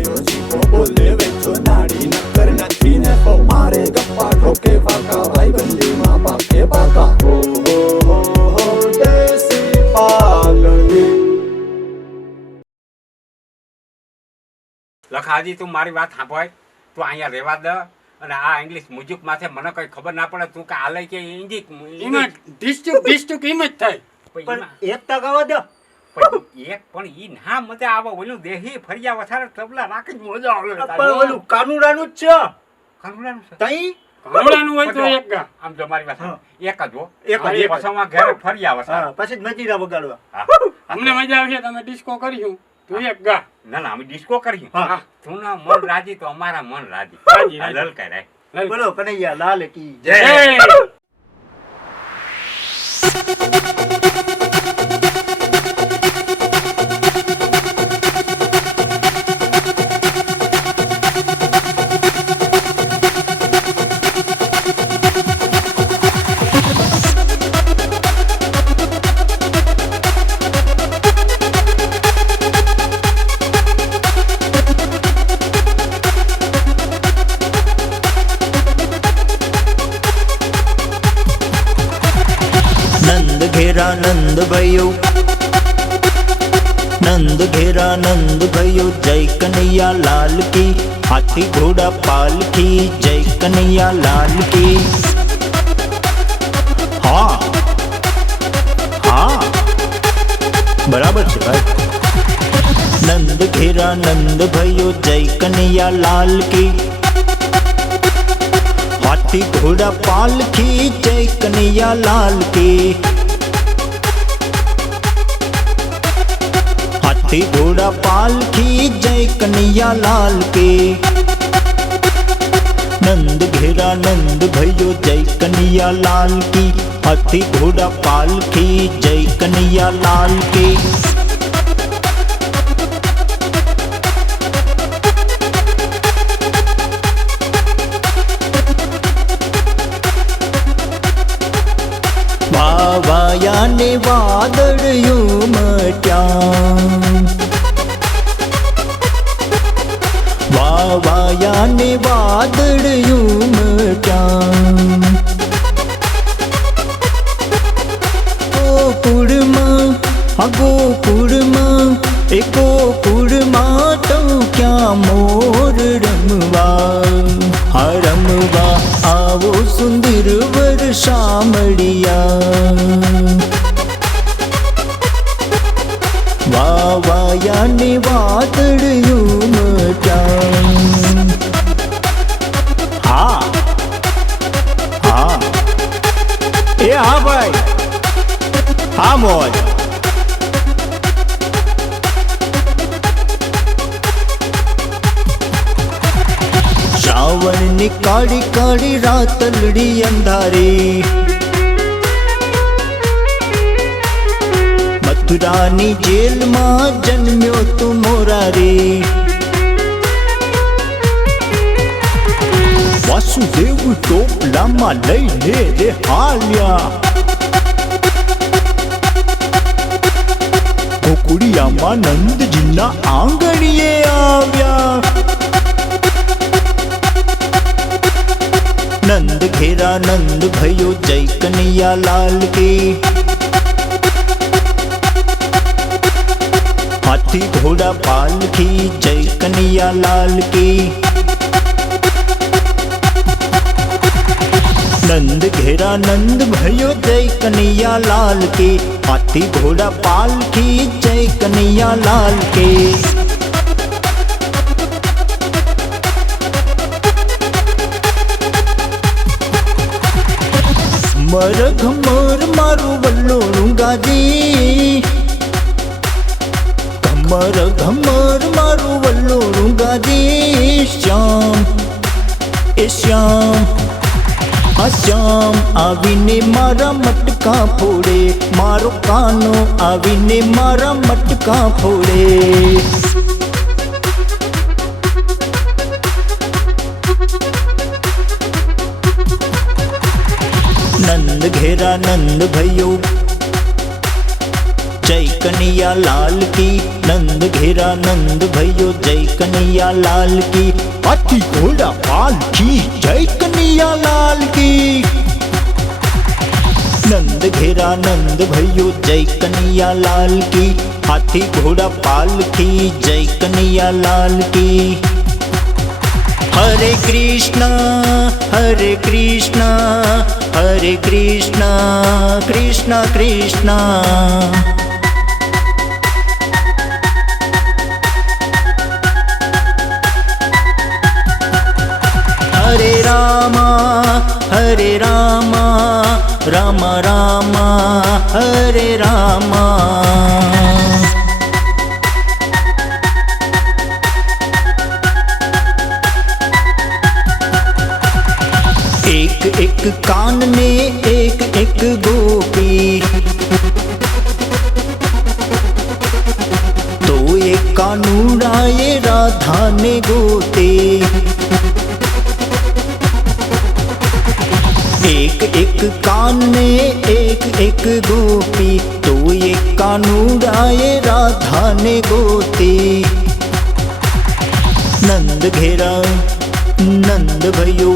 ગાયો જીવો બોલે વેચો નાડી નક્કર નથી ને તો મારે ગપ્પા ઠોકે પાકા ભાઈ બંધીમાં પાકે પાકા હો દેશી પાલડી। લખાજી તું મારી વાત સાંભળ, તું અહીંયા રહેવા દે અને આ ઇંગ્લિશ મ્યુઝિક માથે મને કઈ ખબર ના પડે, તું કે હાલે કે એમાં ડિસ્ટ્રિક્ટ એમ જ થાય પણ એક તક આવવા દો એક પણ ઈ ના મજા આવે, ઓલું દેહી ફરિયા વસારે તબલા રાખી મજા આવે। પણ ઓલું કાનુડાનું જ છે કાનુડાનું છે તઈ કાનુડાનું હોય તો એક ગા આમ જો મારી વાત એક જ હો, એક જ, એક જ. પછામાં ઘરે ફરિયા વસારે પછી જ મજીરા વગાડવા અમને મજા આવશે, તમે ડિસ્કો કરીશું તું એક ગા। ના ના અમે ડિસ્કો કરીએ, હા તું ના મન રાજી તો અમારા મન રાજી રાજી, રાજી। લલકાય બોલો કનૈયા લાલ કી જય। नंद घेरा नंद भयो, नंद घेरा नंद भयो, जय कन्हैया लाल की। हाथी घोड़ा पालकी, जय कन्हैया लाल की। हाँ हाँ बराबर છે ભાઈ। नंद घेरा नंद भयो, जय कन्हैया लाल की। हाथी घोड़ा पालकी, जय कन्हैया लाल की। हाथी घोड़ा पालकी, जय कन्हैया लाल की। नंद घेरा नंद भयो, जय कन्हैया लाल की। हाथी घोड़ा पालकी, जय कन्हैया लाल की। વાવાયાને વાદળિયું મટ્યા, વાવાયાને વાદળિયું મટ્યા। ગોકુળમાં ગોકુળમાં એ ગોકુળમાં તો ક્યાં મોર રમવા, રમવા આવો સુંદર વર્ષામળિયા। વાવાયાને વાદળિયું મટ્યા। હા હા એ હા ભાઈ, હા મોજ। શ્રાવણની કાળી કાળી રાતલડી અંધારી, મથુરાની જેલમાં જન્મ્યો તું મોરારી। વાસુદેવ ટોપલામાં લઈને રે હાલ્યા, ગોકુળિયામાં નંદજીના આંગણીએ આવ્યા। नंद घेरा नंद भयो, जय कन्हैया लाल की। हाथी घोड़ा पालकी, जय कन्हैया लाल की। नंद घेरा नंद भयो, जय कन्हैया लाल की। हाथी घोड़ा पालकी, जय कन्हैया लाल की। ઘમર ઘમર મારું વલ્લોળું ગાજી, ઘમર ઘમર મારું વલ્લોળું ગાજી। શ્યામ એ શ્યામ આ શ્યામ આવીને મારા મટકા ફોડે, મારો કાનો આવીને મારા મટકા ફોડે। नंद घेरा नंद भयो, जय कन्हैया लाल की। नंद घेरा नंद भयो जय कन्हैया लाल की। हाथी घोड़ा पालकी जय कन्हैया लाल की। नंद घेरा नंद भयो जय कन्हैया लाल की। हाथी घोड़ा पालकी जय कन्हैया लाल की। हरे कृष्णा हरे कृष्णा कृष्णा कृष्णा। हरे रामा राम राम हरे रामा। एक एक कान ने एक एक गोपी। तो एक कानूड़ा ये राधा ने गोते। एक एक कान ने एक एक गोपी। तो ये कानूड़ा ये राधा ने गोते। नंद घेरा नंद भयो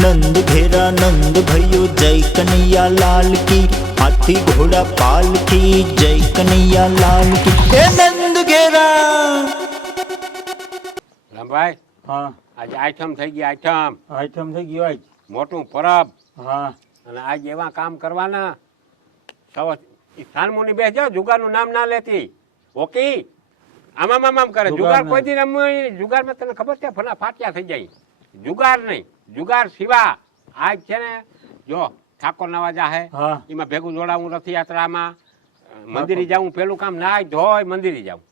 नंद घेरा नंद भयो जय कन्हैया लाल की। हाथी घोड़ा पालकी जय कन्हैया लाल की। ए नंद घेरा। રામભાઈ હા આજે આઈટમ થઈ ગઈ આઈટમ આઈટમ થઈ ગયો આજ મોટું પરબ હા અને આજ એવા કામ કરવાના સવા સાનમુની બેસ જાઓ જુગારનું નામ ના લેતી ઓકે આમ કરે જુગાર જુગાર ના. કોઈ દી રમવું જુગારમાં તને ખબર છે ફલા ફાટ્યા થઈ જાય જુગાર નહીં જુગાર સિવા આજ છે ને જો ઠાકોર નવાજા હે હા એમાં ભેગું જોડાવું રથયાત્રામાં મંદિરે જાઉં પેલું કામ નાય ધોય મંદિરે જાઉં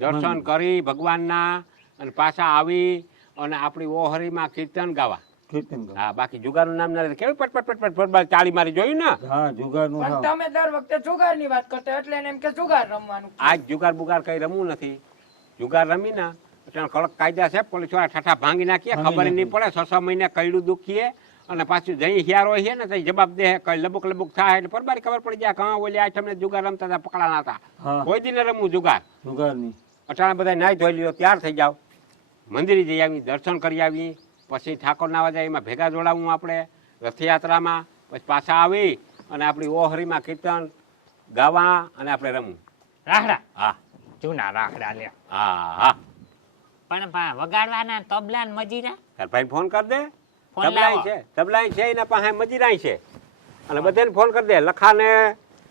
દર્શન કરી ભગવાનના અને પાછા આવી અને આપણી ઓહરીમાં કીર્તન ગાવા કીર્તન ગાવ. હા બાકી જુગારનું નામ ના લે કેવું પટ પટ પટ પટ ફૂટબોલ ચાળી મારી જોયું ને હા જુગારનું પણ હા. તમે દર વખતે જુગારની વાત કરતા એટલે એને એમ કે જુગાર રમવાનું આજ જુગાર બુગાર કઈ રમવું નથી જુગાર રમી ને એટલે કડક કાયદા છે પોલીસ વાળા ઠાઠા ભાંગી નાખીએ ખબર નહીં પડે 6 મહિને કઈડું દુખીએ અને પાછું જઈ હિયારો છે ને તો જવાબ દે કઈ લબુક લબુક થાય એટલે પરબારી ખબર પડી જાય કે ઓલી આઈટમ ને જુગાર રમતા હતા પકડાના હતા હા. કોઈ દી ન રમવું જુગાર જુગારની અટાણા બધા નાઈ ધોઈ લ્યો તૈયાર થઈ જાવ મંદિરે જઈ આવી દર્શન કરી આવી પછી ઠાકોર ના જાય એમાં ભેગા જોડાવું આપણે રથયાત્રામાં પછી પાછા આવી અને આપણી ઓહરીમાં કીર્તન ગાવા અને આપણે રમવું રાહડા હા જૂના રાહડા લે હા હા પણ વગાડવાના તબલા ને મજીરા તાર ભાઈ ફોન કર દે ફોન તબલાઈ લાવો. છે તબલાઈ છે એના પાસે મજીરાઈ છે અને બધાને ફોન કરી દે લખાને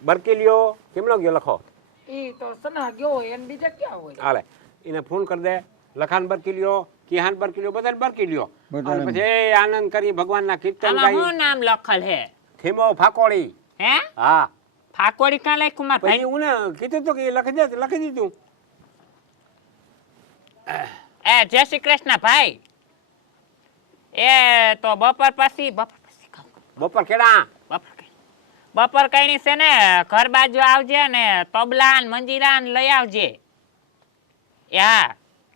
બરકીલિયો કેમનો ગયો લખો ઈ તો સના ગયો હોય એને બીજા ક્યાં હોય હાલે એને ફોન કરી દે લખાન બરકીલિયો કિહાન બરકીલિયો બધાને બરકીલિયો અને પછી એ આનંદ કરી ભગવાનના કીર્તન આમાં ગાઈ શું નામ લખલ હે થીમો ફાકોડી હે હા ફાકોડી કાં લખ્યું માર પછી ભાઈ હું ને કીધું તું કે એ લખી દીધું એ જય શ્રી કૃષ્ણ ભાઈ એ તો બપોર પછી કહું. બપોર કેડા બપોર કઈ છે ને ઘર બાજુ આવજે ને તબલા ને મંજીરા ને લઈ આવજે એ હા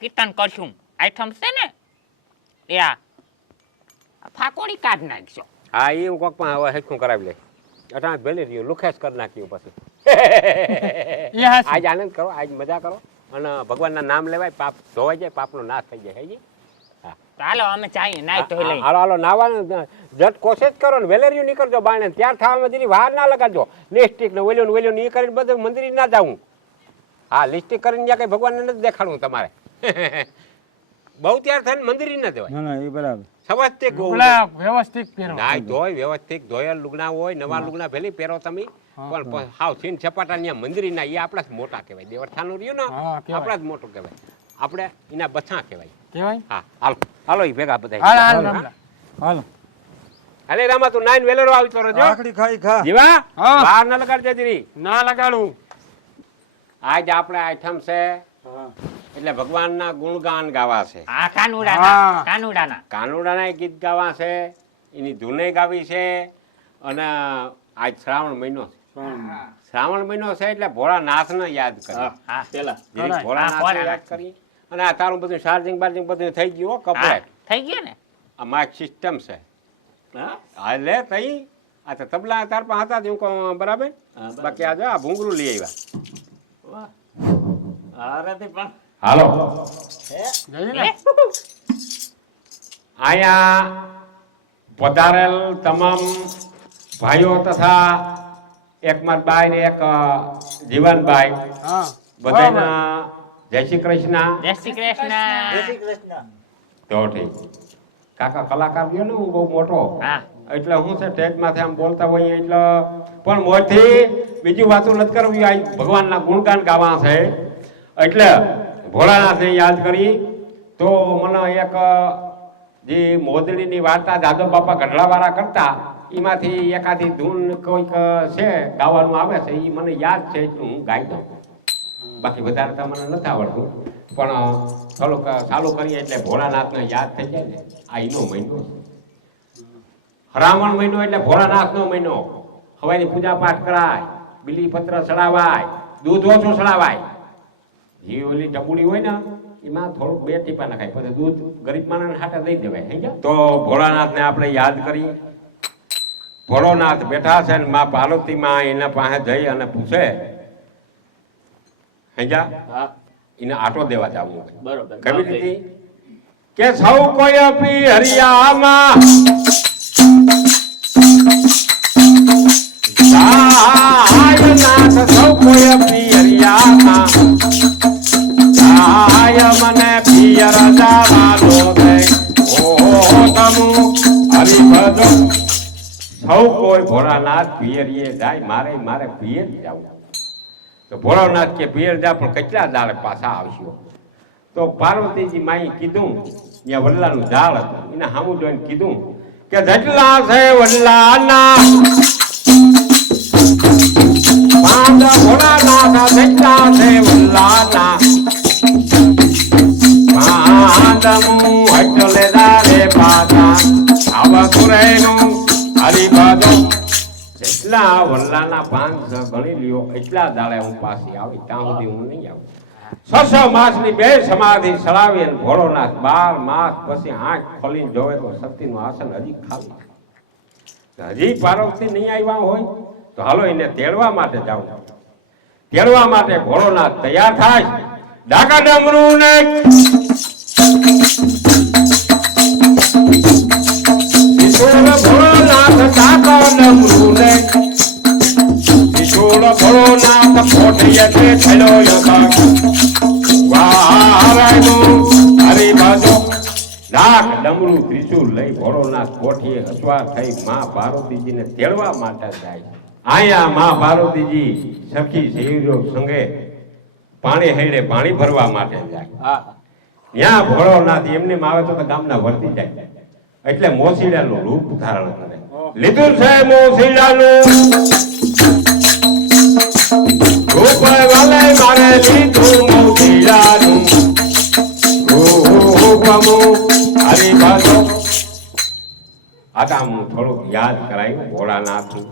કીર્તન કરશું આઈટમ છે ને એ હા ફાકોડી કાઢ નાખજો હા એ હું કોક પણ હવે હેઠું કરાવી લે અટાણ ભલે રહ્યું લુખેસ કરી નાખ્યું પછી એ હાચું. આજ આનંદ કરો આજ મજા કરો અને ભગવાનના નામ લેવાય પાપ ધોવાઈ જાય પાપનો નાશ થઈ જાય હે ચાલો અમે ચાઈએ નાઈ તો લઈ હાલો હાલો નાવાનું જટ કોશિશ કરો ને વેલેરિયું નીકળજો બાણે ત્યાર થવામાં જેની વાર ના લગાડજો લિપસ્ટિક ને વેલ્યું ને એ કરીને બધું મંદિર ના જાવું હા લિપસ્ટિક કરીને ત્યાં કઈ ભગવાનને નથી દેખાડવું તમારે બહુ ત્યાર થઈને મંદિર ના જવાય ના ના એ બરાબર સવસ્તિક પેલા વ્યવસ્થિત પહેરવા. નાય ધોય વ્યવસ્થિત ધોયેલ લુગડા હોય નવા લુગડા ભેલી પહેરો તમે પણ હાવ સીન છપાટા ત્યાં મંદિર ના એ આપણા જ મોટા કહેવાય દેવસ્થાનનું રહ્યું ને હા, કહેવાય. આપણા જ મોટું કહેવાય આપણે એના બછા કહેવાય કહેવાય હા હાલો હાલો એ ભેગા હાલ હાલ બધા રમલા. હાલો હાલે રામા તું નાઈન વેલેરો આવી તો રજો આખડી ખાઈ ખા જીવા હા. બહાર ન લગાડજે જીરી ના લગાડું આજ આપણે આઈટમ છે એટલે ભગવાનના ગુણગાન ગાવા છે હા કાનુડાના હા. કાનુડાના કાનુડાના ગીત ગાવા છે એની ધૂને ગાવી છે અને આજ શ્રાવણ મહિનો છે શ્રાવણ મહિનો છે એટલે ભોળાનાથને યાદ કરી હા પેલા જીરીક ભોળાનાથને યાદ કરી અને આ તારું બધું ચાર્જિંગ બાર્જિંગ બધું થઈ ગયું હો કપડે થઈ ગયા ને આ માઇક સિસ્ટમ છે હા લે તઈ આ તો તબલા તાર પાસે હતા જ હું કહું બરાબર બાકી આ જો આ ભૂંગળું લઈ આવ્યા. હાલો અહીંયા પધારેલ તમામ ભાઈઓ તથા એક માર બાઈ ને એક જીવનભાઈ હા બધાના જય શ્રી કૃષ્ણ. જય શ્રી કૃષ્ણ. જય શ્રી કૃષ્ણ. તો ઠીક કાકા કલાકાર રહ્યો ને હું બહુ મોટો હા એટલે હું છે ટેગમાંથી આમ બોલતા હોઈએ એટલે પણ મોરથી બીજી વાતો નથી કરવી. આ ભગવાનના ગુણગાન ગાવા છે એટલે ભોળાનાથને યાદ કરી તો મને એક જે મોદડીની વાર્તા દાદો બાપા ગઢડાવાળા કરતા એમાંથી એકાદી ધૂન કોઈક છે ગાવાનું આવે છે એ મને યાદ છે એટલું હું ગાઈ દઉં. બાકી વધારે તો મને નથી આવડતું પણ થોડુંક ચાલુ કરીએ એટલે ભોળાનાથને યાદ થઈ જાય ને. આ એનો મહિનો છે. હરામણ મહિનો એટલે ભોળાનાથનો મહિનો. હવાની પૂજા પાઠ કરાય, બીલીપત્ર ચડાવાય, દૂધ ઓછું ચડાવાય. જે ઓલી ટપુડી હોય ને એમાં થોડુંક 2 ટીપા નખાય પછી દૂધ ગરીબ માણસને હાથે દઈ દેવાય. સમજ્યા? તો ભોળાનાથને આપણે યાદ કરી. ભોળોનાથ બેઠા છે ને માં પાર્વતીમાં એના પાસે જઈ અને પૂછે સમજ્યા એને આટો દેવા જવું બરોબર કવી રીતે કે સૌ કોઈ પી હરિયામાં નાથ સૌ કોઈ પી હરિયામાં મને પિયર જવાનો દે ઓ તમુ હરિભજો સૌ કોઈ ભોળાનાથ પિયરીએ જાય મારે પિયર જવું. તો ભોળાનાથ કે પિયર જા પણ કેટલા દાડે પાછા આવશો. તો પાર્વતીજી માઈ કીધું ત્યાં વલ્લાનું ઝાડ હતું એને સામું જોઈને કીધું કે જેટલા છે વલ્લાના પાંચ ભોળાનાથ જેટલા છે વલ્લાના પાંચમું હટલે દારે પાછા આવા સુરેનું હરિભજો જેટલા વલ્લાના 5 ગણી લ્યો એટલા દાડે હું પાછી આવી ત્યાં સુધી હું નહીં આવું. 6 માસની 2 સમાધિ સળાવી અને ભોળોનાથ 12 માસ પછી આંખ ખોલીને જોવે તો સતીનું આસન હજી ખાલી. હજી પાર્વતી નહીં આવ્યા હોય તો હાલો એને તેડવા માટે જાવ. તેડવા માટે ભોળોનાથ તૈયાર થાય. ડાકા ડમરું ને ભોળોનાથ ડાકા ડમરું ને ભોળોનાથ પોઠીએ થયો હરિભજો લાખ ડમરું ત્રિશુલ લઈ ભોળોનાથ કોઠીએ અસવાર થઈ માં પાર્વતીજીને તેડવા માટે જાય. અહીંયા માં પાર્વતીજી સખી શેરીઓ સંગે પાણી હેડે પાણી ભરવા માટે જાય. ત્યાં ભોળોનાથ એમને આવે તો ગામના વર્તી જાય એટલે મોસીડાનું રૂપ ધારણ કરે. લીધું છે મોસીડાનું રૂપ વાલે મારે લીધું મોસીડાનું રૂપમો હરિભજો. આતા હું થોડુંક યાદ કરાયું ભોળાનાથનું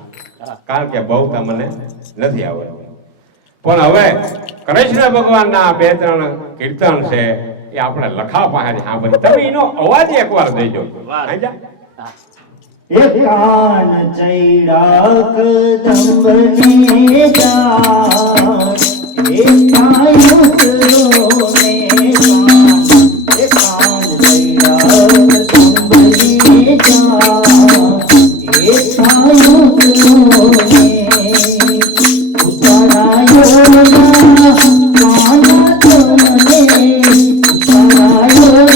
કારણ કે બહુ તમને નથી આવડતું. પણ હવે કૃષ્ણ ભગવાનના 2-3 કીર્તન છે એ આપણે લખા પાસે સાંભળી. તમે એનો અવાજ એકવાર દેજો. એકાન ચૈરાક દંબની જાન એકાયુત રોને જાન એકાન ચૈરાક દંબની જાન એકાયુત રોને ઉતરાયો ના કાના તને ઉતરાયો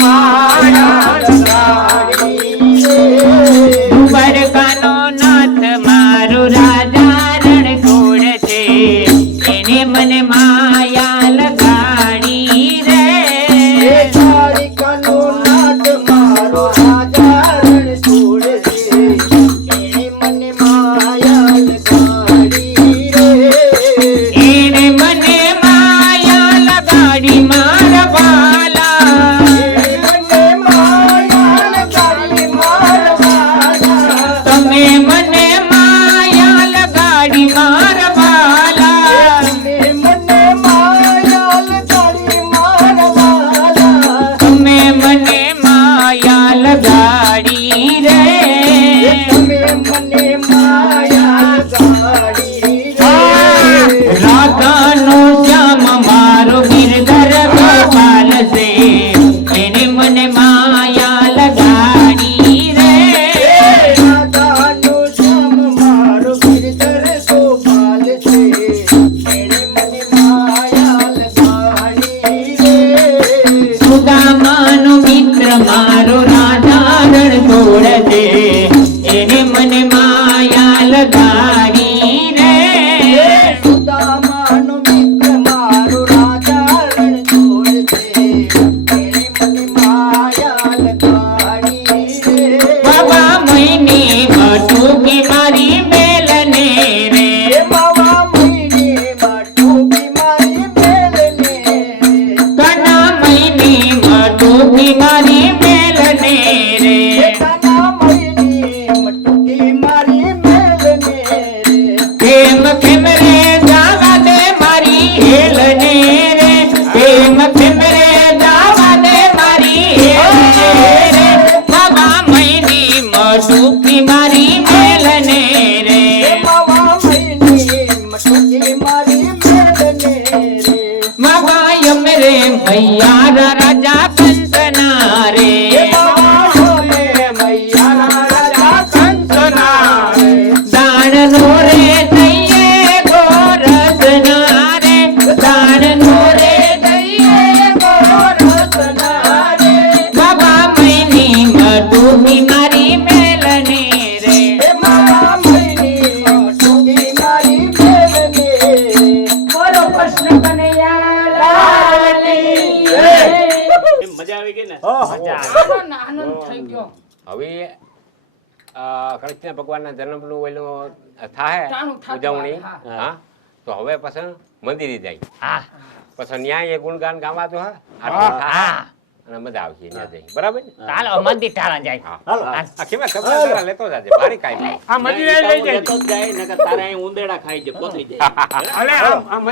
માયા દ્વારકાનો નાથ મારો રાજા રણછોડ છે એને મને માયા લગાડી રે દ્વારિકાનો નાથ મારો રાજા રણછોડ છે એણે મને માયા લગાડી રે એને મને માયા લગાડી મારા વાલા મને માયા લગાડી મારા વાલા તમે મને માયા લગાડી મારા વાલા મને માયા લગાડી મારા વાલા તમે મને માયા લગાડી રે તમે મને માયા લગાડી રે રાધાનો શ્યામ મારો ગિરધર ગોપાલ છે એને મને માયા લગાડી રે રાધાનો શ્યામ મારો ગિરધર ગોપાલ છે એણે મને માયા લગાડી રે સુદામાનો મિત્ર મારો રાધા રણછોડ છે એને મને માયા લગાડી રે સુદામાનો મિત્ર મારો રાજા રણછોડ છે એણે મને માયા લગાડી રે બાબા મહિને બટુકી મારી બેલને રે માવા મહિને માટુકી મારી બેલને કના મહિને બટુકી મારી બેલને રે કાના મહિને માટુકી મારી બેલને કેમ કેમ રે જાવા દે મારી હેલને રે કેમ કેમ રે જાવા દે મારી હેલને રે બાબા મહિની મટુકી મારી બેલને રે માવા મહિને માટુકી મારી બેલને બાબા યમ રે મૈયા રાજા કંસના રે દાન નો રે દઈએ ગોરસના રે દાન નો રે દઈએ ગોરસના રે બાબા મૈની મટુકી મારી બેલને રે બોલો કૃષ્ણ કનૈયા લાલની મજા આવી ગઈ ને આનંદ આનંદ થઈ ગયો હવે કૃષ્ણ ભગવાનના જન્મનું ઓલું થાય ટાણું થતું ઉજવણી આવે, હા તો હવે પછી મંદિરે જાય હા પછી ન્યાય એ ગુણગાન ગાવાતું હા હા. અને મજા આવશે ત્યાં જઈ બરાબર ને? ચાલો મંદિર ટાળા જાય હા હાલો. આ કેવા સપના તારા લેતો જાજે ભારી કાંઈ નહીં આ મંદિરે લઈ જાય લેતો જ જાય નકર તારા અહીં ઉંદેડા ખાઈ જાય પોતરી જાય અલે આ